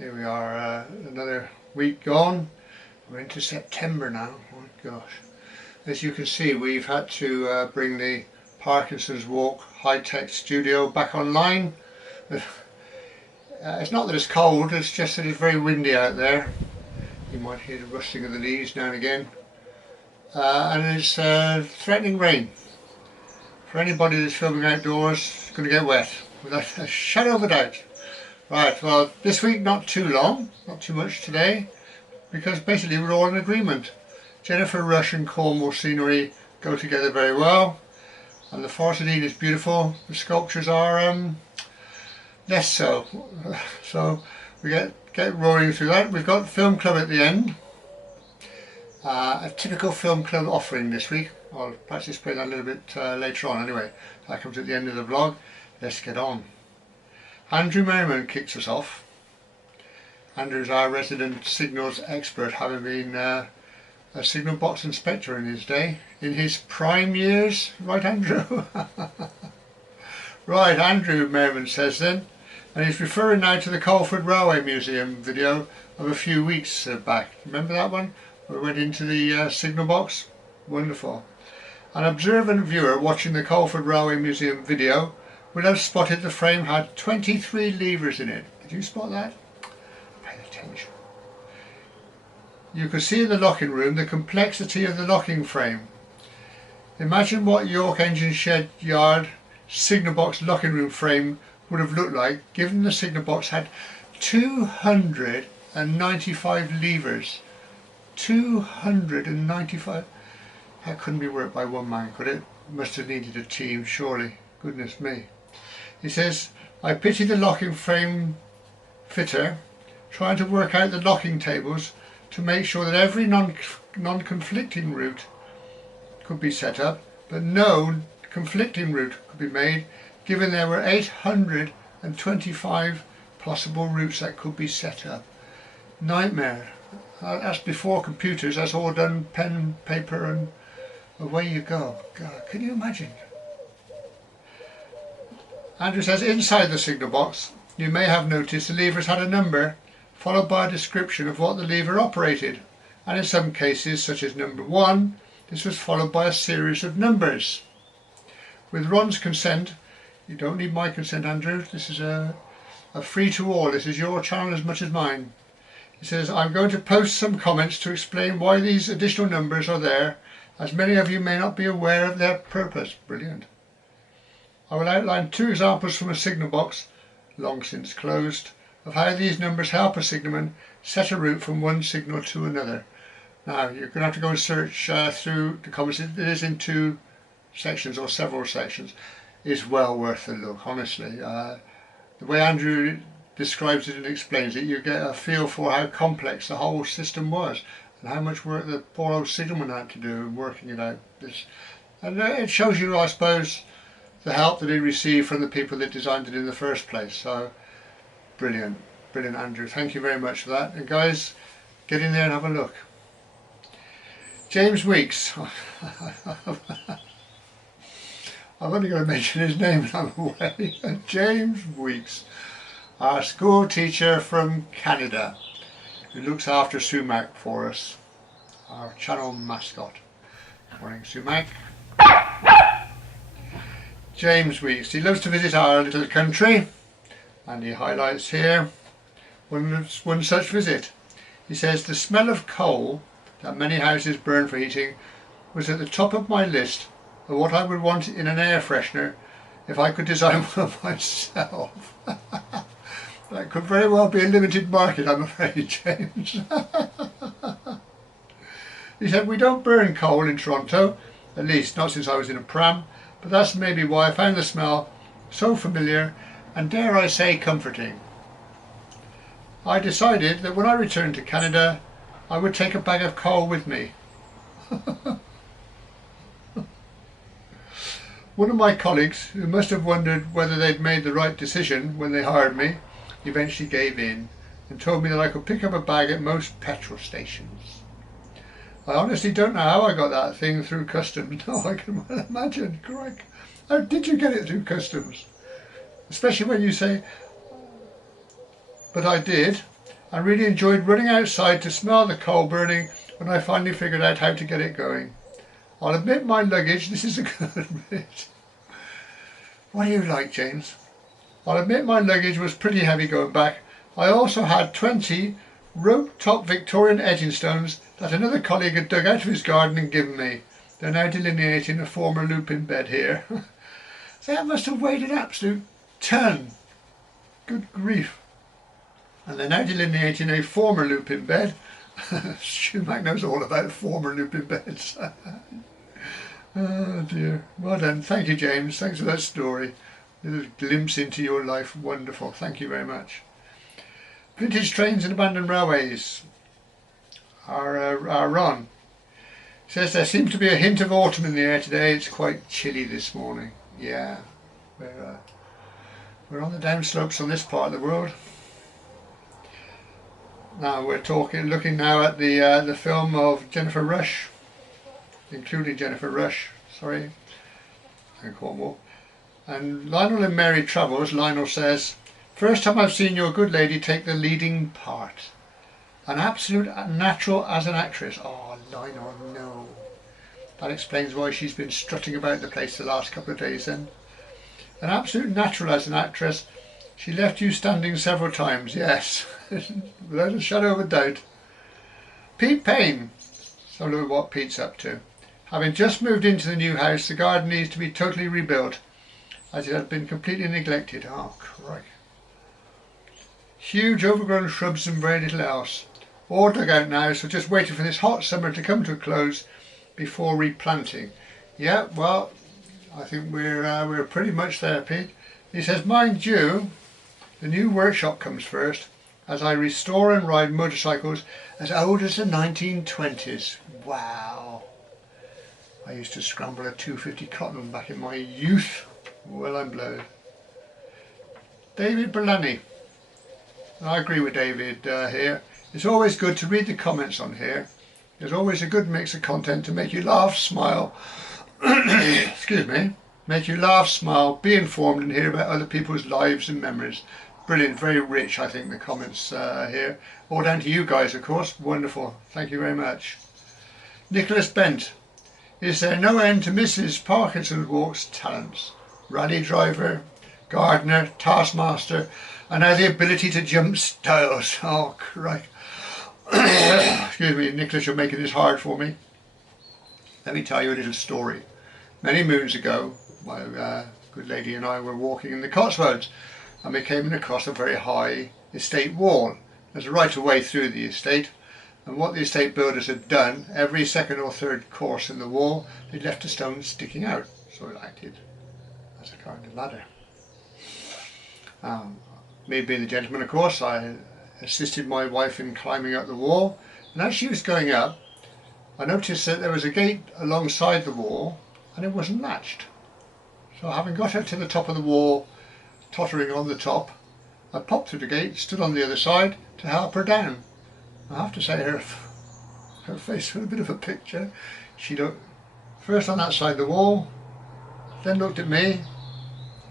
Here we are, another week gone. We're into September now. Oh my gosh. As you can see, we've had to bring the Parkinson's Walk high-tech studio back online. It's not that it's cold, it's just that it's very windy out there. You might hear the rustling of the leaves now and again. And it's threatening rain. For anybody that's filming outdoors, it's going to get wet, without a shadow of a doubt. Right, well, this week not too long, not too much today, because basically we're all in agreement. Jennifer Rush and Cornwall scenery go together very well, and the Forest of Eden is beautiful. The sculptures are less so. So we get roaring through that. We've got Film Club at the end. A typical Film Club offering this week. I'll perhaps explain that a little bit later on anyway. That comes at the end of the vlog. Let's get on. Andrew Merriman kicks us off. Andrew's our resident signals expert, having been a signal box inspector in his day, in his prime years, right Andrew? Right, Andrew Merriman says then, and he's referring now to the Colford Railway Museum video of a few weeks back. Remember that one? Where we went into the signal box? Wonderful. An observant viewer watching the Colford Railway Museum video would have spotted the frame had 23 levers in it. Did you spot that? Pay attention. You could see in the locking room the complexity of the locking frame. Imagine what York Engine Shed Yard signal box locking room frame would have looked like, given the signal box had 295 levers. 295. That couldn't be worked by one man, could it? Must have needed a team, surely. Goodness me. He says, I pity the locking frame fitter trying to work out the locking tables to make sure that every non-conflicting route could be set up, but no conflicting route could be made, given there were 825 possible routes that could be set up. Nightmare. That's before computers, that's all done pen, paper, and away you go. God, can you imagine? Andrew says, inside the signal box, you may have noticed the levers had a number, followed by a description of what the lever operated, and in some cases, such as number 1, this was followed by a series of numbers. With Ron's consent, you don't need my consent, Andrew, this is a free to all, this is your channel as much as mine. He says, I'm going to post some comments to explain why these additional numbers are there, as many of you may not be aware of their purpose. Brilliant. I will outline 2 examples from a signal box, long since closed, of how these numbers help a signalman set a route from one signal to another. Now, you're going to have to go and search through the comments. It is in 2 sections or several sections. It's well worth a look, honestly. The way Andrew describes it and explains it, you get a feel for how complex the whole system was and how much work the poor old signalman had to do in working it out. And it shows you, I suppose, the help that he received from the people that designed it in the first place. So brilliant, brilliant Andrew, thank you very much for that. And guys, get in there and have a look. James Weeks. I'm only going to mention his name and I'm away. James Weeks, our school teacher from Canada, who looks after Sumac for us, our channel mascot. Morning Sumac. James Weeks, he loves to visit our little country, and he highlights here one such visit. He says, the smell of coal that many houses burn for heating was at the top of my list of what I would want in an air freshener if I could design one myself. That could very well be a limited market, I'm afraid, James. He said, we don't burn coal in Toronto, at least not since I was in a pram, but that's maybe why I found the smell so familiar and, dare I say, comforting. I decided that when I returned to Canada, I would take a bag of coal with me. One of my colleagues, who must have wondered whether they'd made the right decision when they hired me, eventually gave in and told me that I could pick up a bag at most petrol stations. I honestly don't know how I got that thing through customs. No, I can well imagine. Crikey. How did you get it through customs? Especially when you say, but I did. and really enjoyed running outside to smell the coal burning when I finally figured out how to get it going. I'll admit my luggage, this is a good bit. What do you like, James? I'll admit my luggage was pretty heavy going back. I also had 20 rope-top Victorian edging stones that another colleague had dug out of his garden and given me. They're now delineating a former loop-in bed here. That must have weighed an absolute ton. Good grief. And they're now delineating a former loop-in bed. Schumacher knows all about former loop-in beds. Oh dear. Well done. Thank you, James. Thanks for that story. A little glimpse into your life. Wonderful. Thank you very much. Vintage trains and abandoned railways. Our Ron says there seems to be a hint of autumn in the air today. It's quite chilly this morning. Yeah, we're on the downslopes on this part of the world. Now we're looking now at the film of Jennifer Rush, including Jennifer Rush, sorry, and Cornwall. And Lionel and Mary Travels, Lionel says, first time I've seen your good lady take the leading part. An absolute natural as an actress. Oh, Lionel, no. That explains why she's been strutting about the place the last couple of days then. An absolute natural as an actress. She left you standing several times, yes. Without a shadow of a doubt. Pete Payne. So look at what Pete's up to. Having just moved into the new house, the garden needs to be totally rebuilt, as it had been completely neglected. Oh, crikey. Huge overgrown shrubs and very little else. All dug out now, so just waiting for this hot summer to come to a close before replanting. Yeah, well, I think we're pretty much there, Pete. He says, mind you, the new workshop comes first, as I restore and ride motorcycles as old as the 1920s. Wow. I used to scramble a 250 Cotton back in my youth. Well, I'm blowed. David Berlani. I agree with David here. It's always good to read the comments on here. There's always a good mix of content to make you laugh, smile, excuse me, make you laugh, smile, be informed and hear about other people's lives and memories. Brilliant, very rich, I think, the comments here. All down to you guys, of course. Wonderful. Thank you very much. Nicholas Bent. Is there no end to Mrs. Parkinson's Walk's talents? Rally driver, gardener, taskmaster, and now the ability to jump stiles. Oh, crikey. Excuse me, Nicholas, you're making this hard for me. Let me tell you a little story. Many moons ago, my good lady and I were walking in the Cotswolds, and we came across a very high estate wall. There's a right of way through the estate, and what the estate builders had done, every second or third course in the wall, they left a stone sticking out, so it acted as a kind of ladder. Me being the gentleman, of course, I assisted my wife in climbing up the wall, and as she was going up, I noticed that there was a gate alongside the wall and it wasn't latched. So having got her to the top of the wall, tottering on the top, I popped through the gate, stood on the other side to help her down. I have to say her face was a bit of a picture. She looked first on that side of the wall, then looked at me,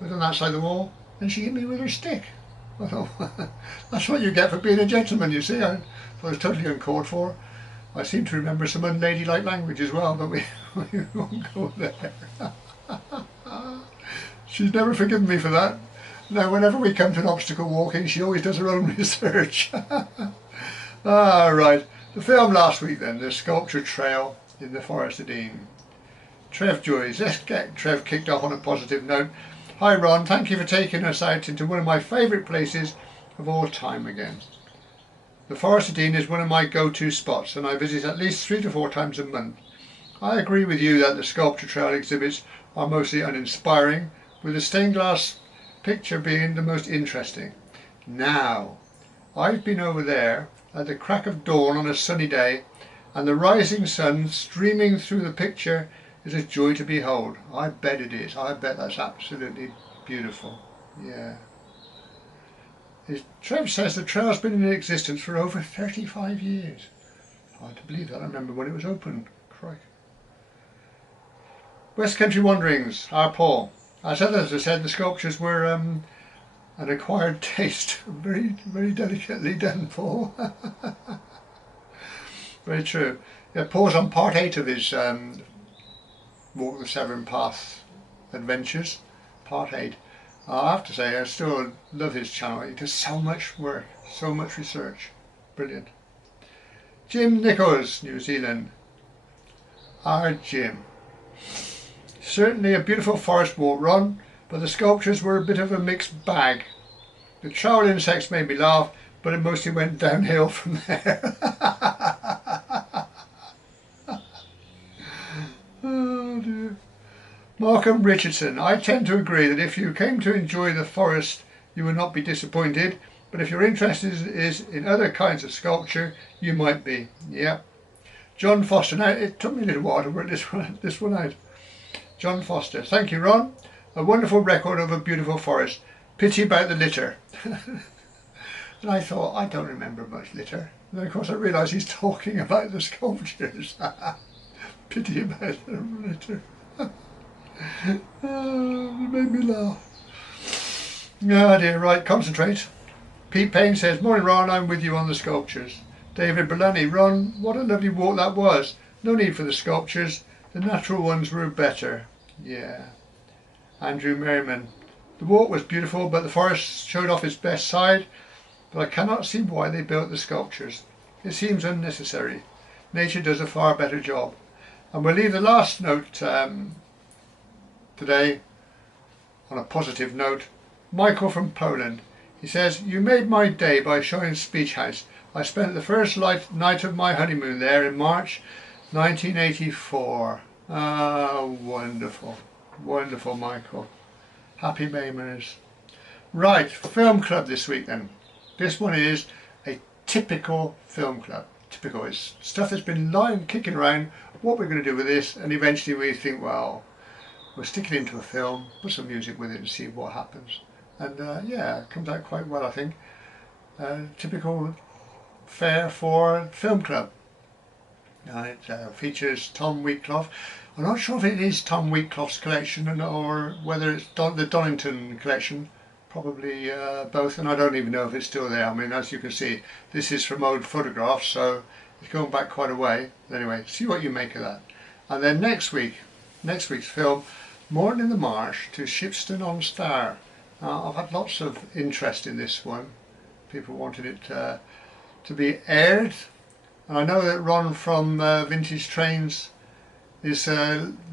looked on that side of the wall, and she hit me with her stick. I thought, that's what you get for being a gentleman, you see. I was totally uncalled for. I seem to remember some unladylike language as well, but we won't go there. She's never forgiven me for that. Now, whenever we come to an obstacle walking, she always does her own research. Right, the film last week then, the sculpture trail in the Forest of Dean. Trev joys. Let's get Trev kicked off on a positive note. Hi Ron, thank you for taking us out into one of my favourite places of all time again. The Forest of Dean is one of my go-to spots and I visit at least 3 to 4 times a month. I agree with you that the sculpture trail exhibits are mostly uninspiring, with the stained glass picture being the most interesting. Now, I've been over there at the crack of dawn on a sunny day, and the rising sun streaming through the picture is a joy to behold. I bet it is. I bet that's absolutely beautiful. Yeah. Trev says the trail's been in existence for over 35 years. Hard to believe that. I remember when it was opened. Crikey. West Country Wanderings, our Paul. As others have said, the sculptures were An acquired taste. Very, very delicately done, Paul. Very true. Yeah, Paul's on part 8 of his Walk the Severn Path adventures. Part 8. I have to say, I still love his channel. He does so much work, so much research. Brilliant. Jim Nichols, New Zealand. Our Jim. Certainly a beautiful forest walk, Ron, but the sculptures were a bit of a mixed bag. The trowel insects made me laugh, but it mostly went downhill from there. Oh dear. Markham Richardson. I tend to agree that if you came to enjoy the forest, you would not be disappointed, but if your interest is in other kinds of sculpture, you might be. Yeah. John Foster. Now, it took me a little while to work this one out. John Foster. Thank you, Ron. A wonderful record of a beautiful forest. Pity about the litter. And I thought, I don't remember much litter. And then of course I realised he's talking about the sculptures. Pity about the litter. Oh, it made me laugh. Oh dear, right, concentrate. Pete Payne says, morning Ron, I'm with you on the sculptures. David Bellani, Ron, what a lovely walk that was. No need for the sculptures. The natural ones were better. Yeah. Andrew Merriman, the walk was beautiful, but the forest showed off its best side, but I cannot see why they built the sculptures. It seems unnecessary. Nature does a far better job. And we'll leave the last note today on a positive note. Michael from Poland. He says, you made my day by showing Speech House. I spent the first night of my honeymoon there in March 1984. Ah, wonderful. Wonderful, Michael. Happy memories. Right, film club this week then. This one is a typical film club. Typical is stuff that's been kicking around, what we're going to do with this, and eventually we think, well, we'll stick it into a film, put some music with it and see what happens. And yeah, it comes out quite well, I think. Typical fare for film club. And it features Tom Wheatcroft. I'm not sure if it is Tom Wheatcroft's collection or whether it's the Donnington collection. Probably both, and I don't even know if it's still there. I mean, as you can see, this is from old photographs, so it's going back quite a way. Anyway, see what you make of that. And then next week's film, Morton in the Marsh to Shipston on Stour. I've had lots of interest in this one. People wanted it to be aired, and I know that Ron from Vintage Trains is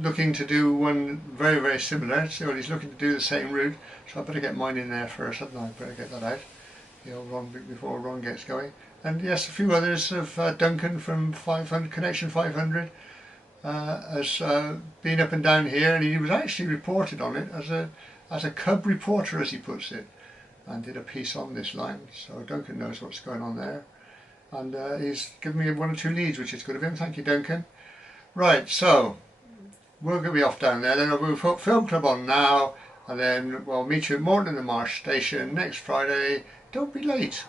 looking to do one very, very similar. So he's looking to do the same route. So I better get mine in there first, hadn't I? Better get that out. The old Ron before Ron gets going. And yes, a few others of Duncan from 500 Connection 500 has been up and down here, and he was actually reported on it as a cub reporter, as he puts it, and did a piece on this line. So Duncan knows what's going on there, and he's given me 1 or 2 leads, which is good of him. Thank you, Duncan. Right, so we're going to be off down there. Then we'll put Film Club on now, and then we'll meet you at Morton in the Marsh station next Friday. Don't be late.